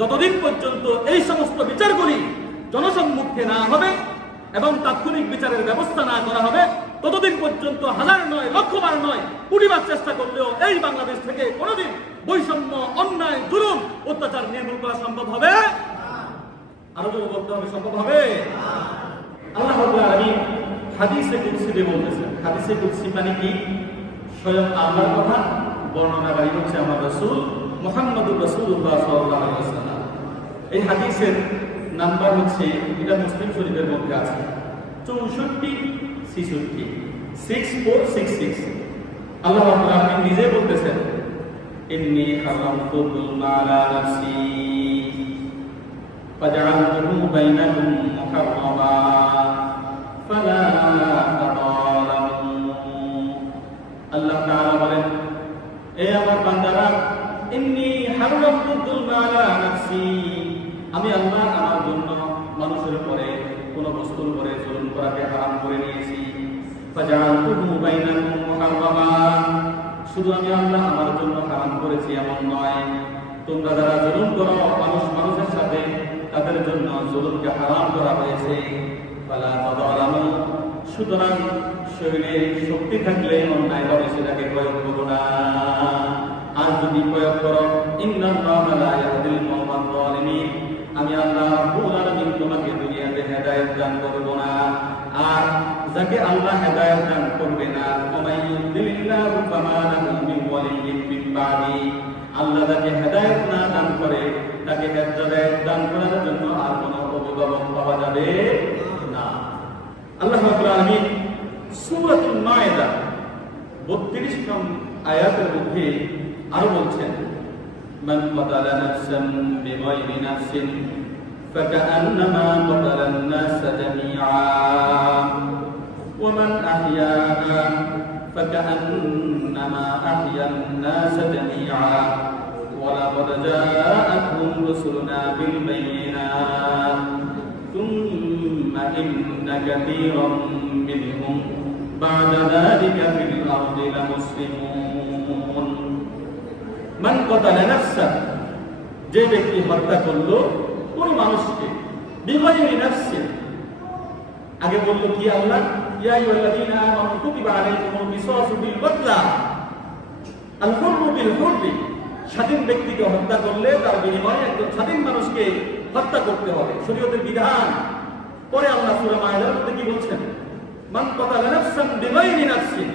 যতদিন পর্যন্ত এই সমস্ত বিচারগুলি জনসম্মুখে না হবে এবং তাৎক্ষণিক বিচারের ব্যবস্থা না করা হবে, ততদিন পর্যন্ত হাজার নয়, লক্ষবার নয়, কোটিবার চেষ্টা করলেও এই বাংলাদেশ থেকে কোনোদিন বৈষম্য, অন্যায়, জুলুম, অত্যাচার নির্মূল করা সম্ভব হবে? আরো জোরে বলতে হবে, সম্ভব হবে? আল্লাহ রাব্বুল আলামিন হাদিসে কুদসিতে বলতেছেন। হাদিসে কুদসি মানে কি? স্বয়ং আল্লাহর কথা বর্ণনাকারী হচ্ছে আমার রাসূল মুহাম্মদুর রাসূলুল্লাহ সাল্লাল্লাহু আলাইহি ওয়াসাল্লাম। এই হাদিসের নাম্বার হচ্ছে, এটা মুসলিম শরীফের মধ্যে আছে 6466 6466। আল্লাহ রাব্বুল আলামিন নিজে বলতেছেন, ইন্নী হারামতু যুলমা আলা নাফসি ফাজআলতুহু বাইনাকুম মুহাররামা ফালা তাযালামু। আল্লাহ তাআলা বলেন, এ আমার বান্দারা, ইন্নী হারামতু যুলমা আলা নাফসি, আমি আল্লাহ আমার জন্য মানুষের উপরে কোন বস্তুর উপরে জুলুম করাকে হারাম করে নিয়েছি। ফাজআলতুহু বাইনাকুম মুহাররামা, শুধু আমি আল্লাহ আমার জন্য হারাম করেছি এমন নয়, তোমরা যারা জুলুম করো মানুষের সাথে, তাদের জন্য জুলুমকে হারাম করা হয়েছে। ফালা তাযালামু, সুতরাং শরীরে শক্তি থাকলে অন্যায়ভাবে সেটাকে প্রয়োগ করো না। আর যদি প্রয়োগ করো, ইন্নাল্লাহা লা ইয়াহদিল কওমাল যালিমিন, আমি আল্লাহ রাব্বুল আলামিন তোমাকে দুনিয়াতে হেদায়েত দান করব না। আর যাকে আল্লাহ হেদায়েত দান করবে না, ওমাইয়ুদ্দিলিল্লাহু ফামা লাহু মিন ওয়ালিয়্যিন মিন বাদি, আল্লাহ যাকে হেদায়েত না দান করে, তাকে হেদায়েত দান করার জন্য আর কোনো অভিভাবক পাওয়া যাবে না। আল্লাহ রাব্বুল আলামিন সূরাতুল মায়েদা 32 নং আয়াতের মধ্যে আরো বলছেন, মান কাতালা নাফসান বিগাইরি নাফসিন ফাকান্নামা কাতালান নাস জামিআ ওয়া মান আহইয়াহা ফাকান্নামা আহইয়ান নাস জামিআ ওয়া লাকাদ জাআতহুম রুসুলুনা বিল বায়িনাত থুম্মা ইন্না কাসীরাম মিনহুম বা'দা যালিকা ফিল আরদি লামুসলিমুন। মান কাতালা নাফসান, যে ব্যক্তি হত্যা করলো কোন মানুষকে, বিগাইরি নাফসিন, আগে বলল কি আল্লাহ, ইয়া আইয়ুহাল্লাযীনা আমানু কুতিবা আলাইকুমুল কিসাসু বিল কতলা আল হুররু বিল হুররি, স্বাধীন ব্যক্তিকে হত্যা করলে তার বিনিময়ে একজন স্বাধীন মানুষকে হত্যা করতে হবে, শরীয়তের বিধান। পরে আল্লাহ সূরা মায়েদার মধ্যে কি বলছেন, মান কাতালা নাফসান বিগাইরি নাফসিন,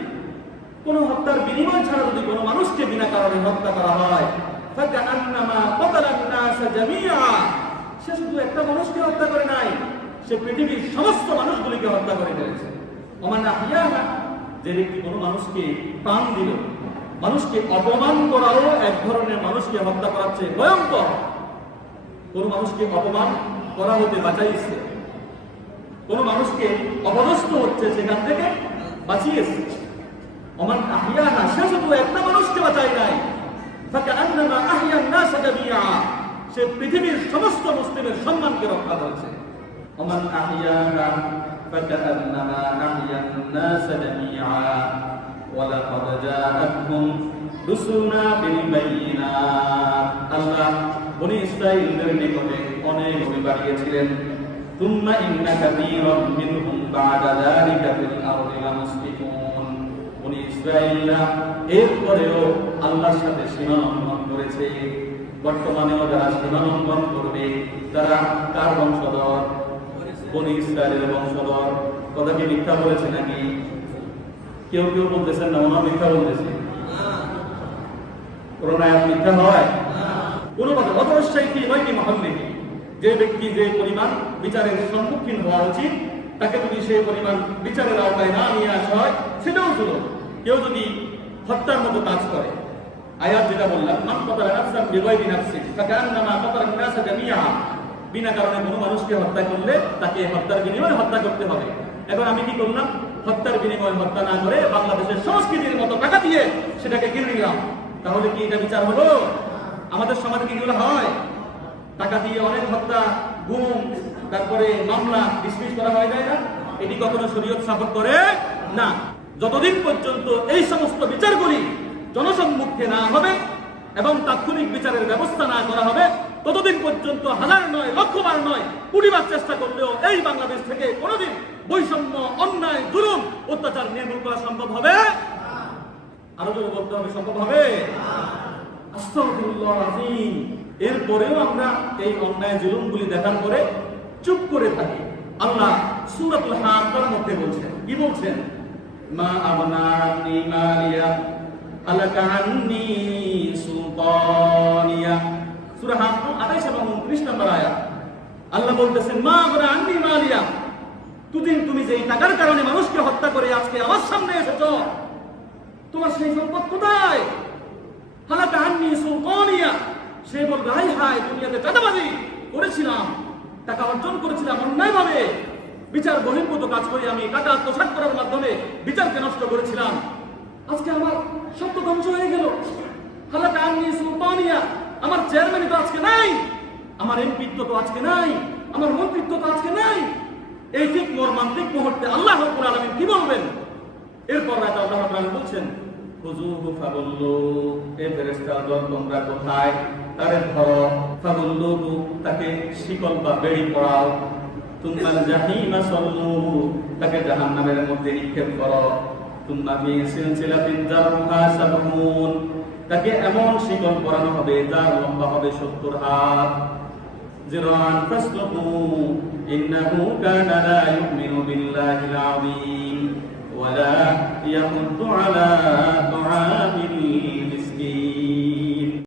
কোন হত্যার বিনিময় ছাড়া যদি কোন মানুষকে বিনা কারণে হত্যা করা হয়, ফাকান্নামা কাতালান নাস জামিআ, সে শুধু একটা মানুষকে হত্যা করে নাই, সে পৃথিবীর সমস্ত মানুষগুলিকে হত্যা করে ফেলেছে। ওমান আহইয়াহা, যে ব্যক্তি কোন মানুষকে প্রাণ দিল, মানুষকে অপমান করাও এক ধরনের মানুষকে হত্যা করার চেয়ে ভয়ঙ্কর। কোন মানুষকে অপমান করা হতে বাঁচাইছে, কোন মানুষকে অপদস্থ হচ্ছে সেখান থেকে বাঁচিয়েছে। ওমান আহইয়াহা, সে শুধু একটা মানুষকে বাঁচায় নাই, ফাকান্নামা আহইয়ান নাস জামিআ, সে পৃথিবীর সমস্ত মুসলিমের সম্মানকে রক্ষা করেছে। ওমান আহইয়াহা ফাকান্নামা আহইয়ান নাস জামিআ ওয়া লাকাদ জাআতহুম রুসুলুনা বিল বায়িনাত, আল্লাহ বনি ইসরাঈলদের নিকটে অনেক নবী পাঠিয়েছিলেন। থুম্মা ইন্না কাসীরাম মিনহুম বা'দা যালিকা ফিল আরদি লামুসলিমুন, বনি ইসরাঈলরা এরপরেও আল্লাহর সাথে সীমা লঙ্ঘন করেছে। বর্তমানেও যারা সীমা লঙ্ঘন করবে, তারা কার বংশধর? বনি ইসরাঈলের বংশধর। কথা কি মিথ্যা বলেছে নাকি? কেউ কেউ বলতেছেন না, ওনারা মিথ্যা বলতেছে। কোন আয়াত মিথ্যা হয়? কোন কথা অবশ্যই কি হয় কি মহান্নেহি, যে ব্যক্তি যে পরিমাণ বিচারের সম্মুখীন হওয়া উচিত, তাকে যদি সেই পরিমাণ বিচারের আওতায় না নিয়ে আসা হয়, সেটাও ছিল। কেউ যদি হত্যার মতো কাজ করে, আয়াত যেটা বললাম, মান কাতালা নাফসান বিগাইরি নাফসিন ফাকান্নামা কাতালান নাস জামিআ, বিনা কারণে কোনো মানুষকে হত্যা করলে তাকে হত্যার বিনিময়ে হত্যা করতে হবে। এখন আমি কি করলাম? হত্যার বিনিময়ে হত্যা না করে বাংলাদেশের সংস্কৃতির মতো টাকা দিয়ে সেটাকে কিনে নিলাম, তাহলে কি এটা বিচার হলো? আমাদের সমাজে কি এগুলো হয়? টাকা দিয়ে অনেক হত্যা, গুম, তারপরে মামলা ডিসমিস করা হয়ে যায় না? এটি কখনো শরীয়ত সাপোর্ট করে না। যতদিন পর্যন্ত এই সমস্ত বিচারগুলি জনসম্মুখে না হবে এবং তাৎক্ষণিক বিচারের ব্যবস্থা না করা হবে, ততদিন পর্যন্ত হাজার নয়, লক্ষবার নয়, কোটিবার চেষ্টা করলেও এই বাংলাদেশ থেকে কোনোদিন বৈষম্য, অন্যায়, জুলুম, অত্যাচার নির্মূল করা সম্ভব হবে? আরো জোরে বলতে হবে, সম্ভব হবে? আস্তাগফিরুল্লাহ আযীম। এরপরেও আমরা এই অন্যায় জুলুমগুলি দেখার পরে চুপ করে থাকি। আল্লাহ সূরাতুল হাক্কার মধ্যে বলছেন, কি বলছেন? মা আগনা আন্নী মালিয়া হালাকা আন্নী সুলতানিয়া। সূরা হাক্কা 28 এবং 29 নম্বর আয়াত। আল্লাহ বলতেছেন, মা আগনা আন্নী মালিয়া, তুমি যেই টাকার কারণে মানুষকে হত্যা করে আজকে আমার সামনে এসেছো, তোমার সেই সম্পদ কোথায়? হালাকা আন্নী সুলতানিয়া। সে বলবে, হায় হায়, দুনিয়াতে চাঁদাবাজি করেছিলাম, টাকা অর্জন করেছিলাম অন্যায়ভাবে, বিচার বহির্ভূত কাজ করে আমি টাকা আত্মসাৎ করার মাধ্যমে বিচারকে নষ্ট করেছিলাম, আজকে আমার সত্য ধ্বংস হয়ে গেল। হালাকা আন্নী সুলতানিয়া, আমার চেয়ারম্যানই তো আজকে নাই, আমার এমপিত্ব তো আজকে নাই, আমার মন্ত্রিত্ব তো আজকে নাই। এই ঠিক মর্মান্তিক মুহূর্তে আল্লাহ রাব্বুল আলামিন কি বলবেন? এরপর রাতে আল্লাহ রাব্বুল আলামিন বলছেন, খুযুহু ফাগুল্লু, এ ফেরেশতার দল তোমরা কোথায়? তারে ধরো, ফাগুল্লুহু, তাকে শিকল বা বেড়ি পরাও, তুমাল জাহিমা সাল্লুহু, তাকে জাহান্নামের মধ্যে নিক্ষেপ করো, তুম্মা ফি সিলসিলাতিন যারহা সাবউন, তাকে এমন শিকল পরানো হবে যার লম্বা হবে 70 হাত। জিরান ফাসলুহু ইন্নাহু কানা লা ইউমিনু বিল্লাহিল আযীম ওয়া লা ইয়াহুদ্দু আলা তুআমিল